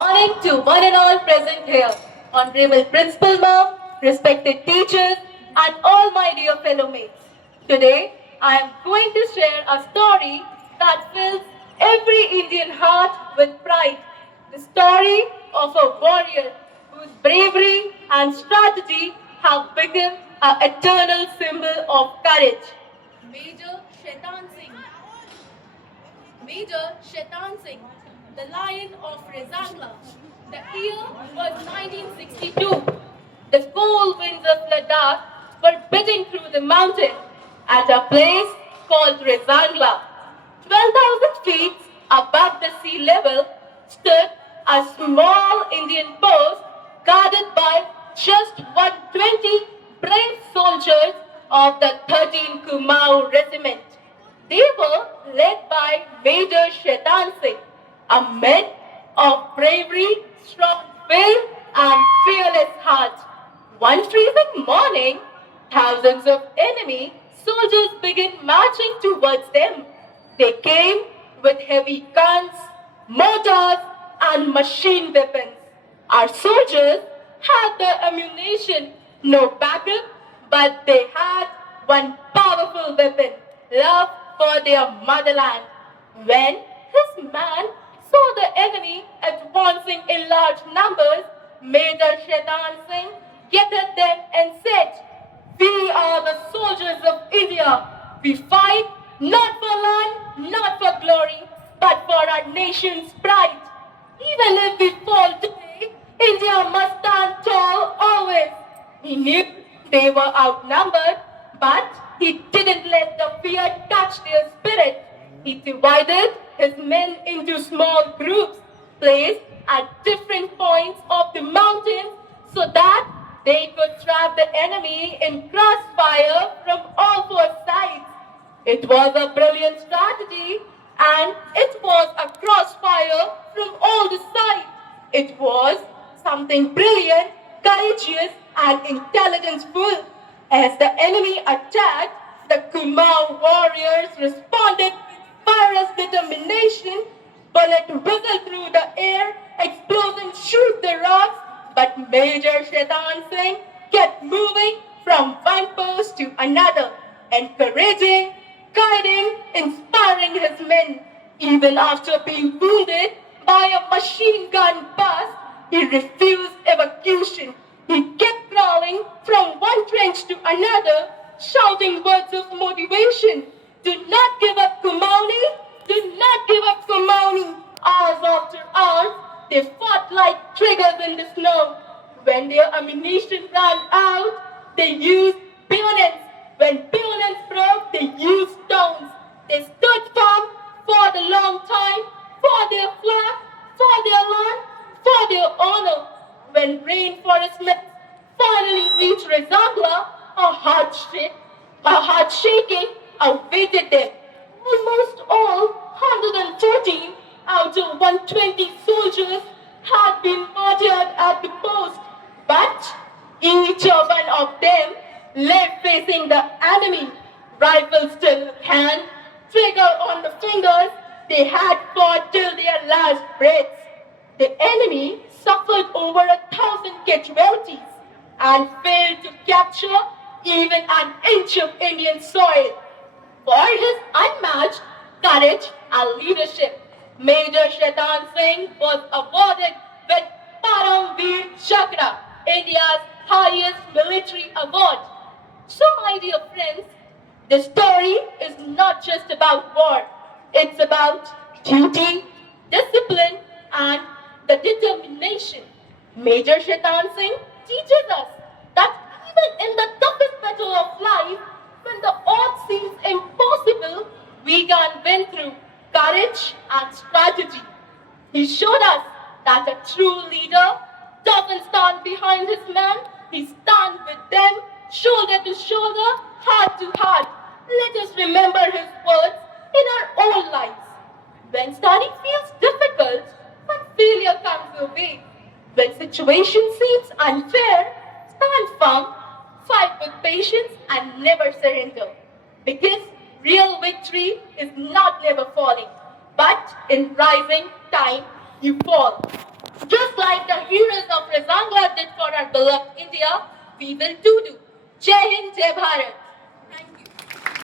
Morning to one and all present here, Honorable Principal Ma'am, respected teachers, and all my dear fellow mates. Today, I am going to share a story that fills every Indian heart with pride. The story of a warrior whose bravery and strategy have become an eternal symbol of courage. Major Shetan Singh. Major Shetan Singh, the Lion of Rezangla. The year was 1962. The cold winds of Ladakh were beating through the mountain at a place called Rezangla. 12,000 feet above the sea level stood a small Indian post guarded by just 120 brave soldiers of the 13th Kumaon Regiment. They were led by Major Shetan Singh, a man of bravery, strong will, and fearless heart. One freezing morning, thousands of enemy soldiers began marching towards them. They came with heavy guns, mortars, and machine weapons. Our soldiers had the ammunition, no backup, but they had one powerful weapon, love for their motherland. When his man saw the enemy advancing in large numbers, Major Shetan Singh gathered them and said, "We are the soldiers of India. We fight not for land, not for glory, but for our nation's pride. Even if we fall today, India must stand tall always." He knew they were outnumbered, but he didn't let the fear touch their spirit. He divided his men into small groups, placed at different points of the mountains so that they could trap the enemy in crossfire from all four sides. It was a brilliant strategy, and it was a crossfire from all the sides. It was something brilliant, courageous, and intelligence-full. As the enemy attacked, the Kumaon warriors responded with fierce determination. Bullets whistled through the air, explosions shoot the rocks, but Major Shetan Singh kept moving from one post to another, encouraging, guiding, inspiring his men. Even after being wounded by a machine gun blast, he refused evacuation. He kept crawling from one trench to another, shouting words of motivation. "Do not give up, Kumaoni! Do not give up, Kumaoni!" Hours after hours, they fought like triggers in the snow. When their ammunition ran out, they used bayonets. When bayonets broke, they used stones. They stood firm for the long time, for their flag, for their land, for their honor. When reinforcements finally reached Rezangla, a heart shaking awaited them. Almost all 114 out of 120 soldiers had been martyred at the post, but each one of them lay facing the enemy, rifle still in hand, trigger on the fingers. They had fought till their last breaths. The enemy suffered over 1,000 casualties and failed to capture even an inch of Indian soil. For his unmatched courage and leadership, Major Shetan Singh was awarded with Paramveer Chakra, India's highest military award. So, my dear friends, the story is not just about war. It's about duty, discipline, and the determination. Major Shetan Singh teaches us that even in the toughest battle of life, when the odds seems impossible, we can win through courage and strategy. He showed us that a true leader doesn't stand behind his men, he stands with them, shoulder to shoulder, heart to heart. Let us remember his words in our own lives. When study feels difficult, when failure comes your way, when situation seems unfair, stand firm, fight with patience, and never surrender. Because real victory is not never falling, but in rising time you fall. beloved India, we will do. Jai Hind, Jai Bharat.